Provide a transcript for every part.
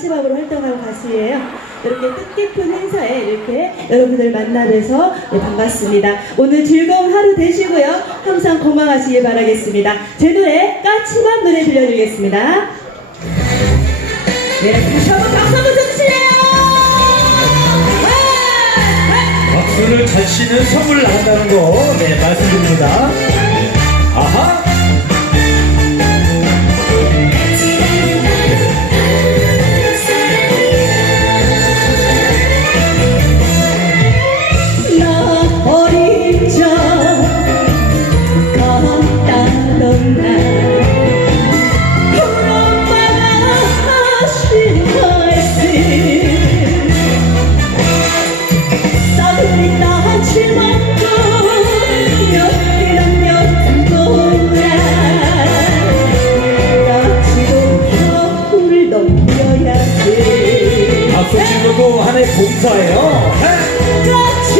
까치밥으로 활동하는 가수예요. 이렇게 뜻깊은 행사에 이렇게 여러분들 만나뵈서 네, 반갑습니다. 오늘 즐거운 하루 되시고요. 항상 건강하시길 바라겠습니다. 제 노래 까치밥 노래 들려드리겠습니다. 네, 다시 한번 박수 한번 쳐주세요. 네, 박수를 잘 치는 선물 나간다는 거, 네, 말씀드립니다. 뭐 2021 봉사예요. 네.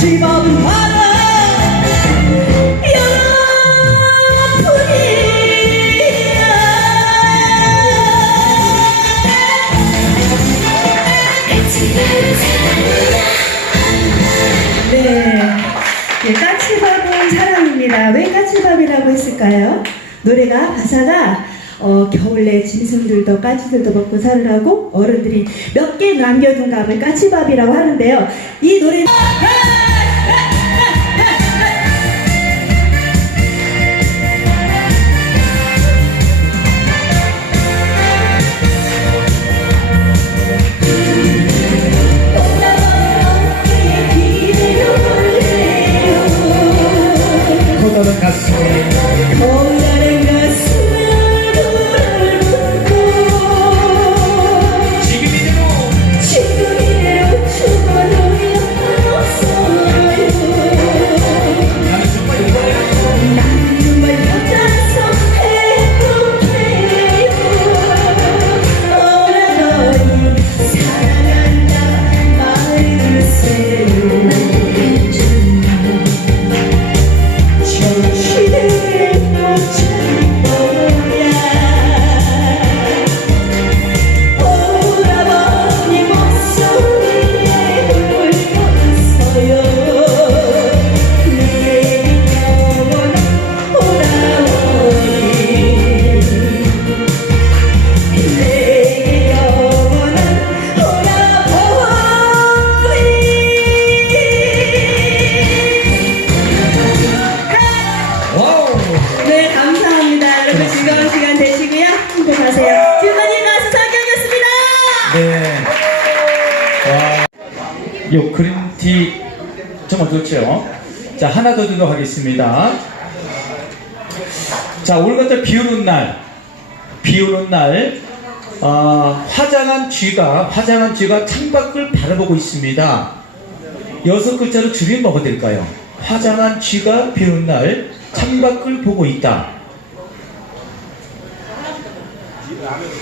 까치밥은 바다 네, 네, 까치밥은 사랑입니다. 왜 까치밥이라고 했을까요? 노래가 가사가 어, 겨울에 짐승들도 까치들도 먹고 살으라고 어른들이 몇 개 남겨둔 밥을 까치밥이라고 하는데요. 이 노래 는 요 그린티 정말 좋죠. 자, 하나 더 드리도록 하겠습니다. 자, 오늘 같은 비 오는 날, 비 오는 날, 아, 화장한 쥐가, 화장한 쥐가 창밖을 바라보고 있습니다. 여섯 글자로 줄이면 뭐가 될까요? 화장한 쥐가 비 오는 날, 창밖을 보고 있다.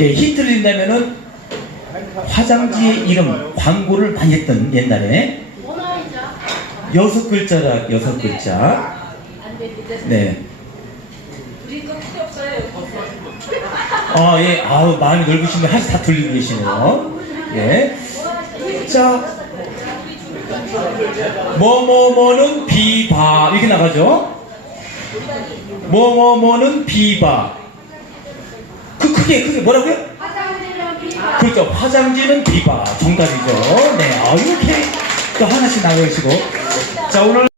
예, 힌트를 드린다면은 화장지의 이름, 광고를 많이 했던 옛날에 여섯 글자라, 여섯 글자. 네. 아, 예, 아우, 마음이 넓으시면 하나씩 다 들리고 계시네요. 예. 자, 뭐뭐뭐는 비바. 이렇게 나가죠? 뭐뭐뭐는 비바. 그, 크게, 크게 뭐라고요? 그렇죠. 화장지는 비바. 정답이죠. 네. 아, 이렇게 또 하나씩 나가시고. 자, 오늘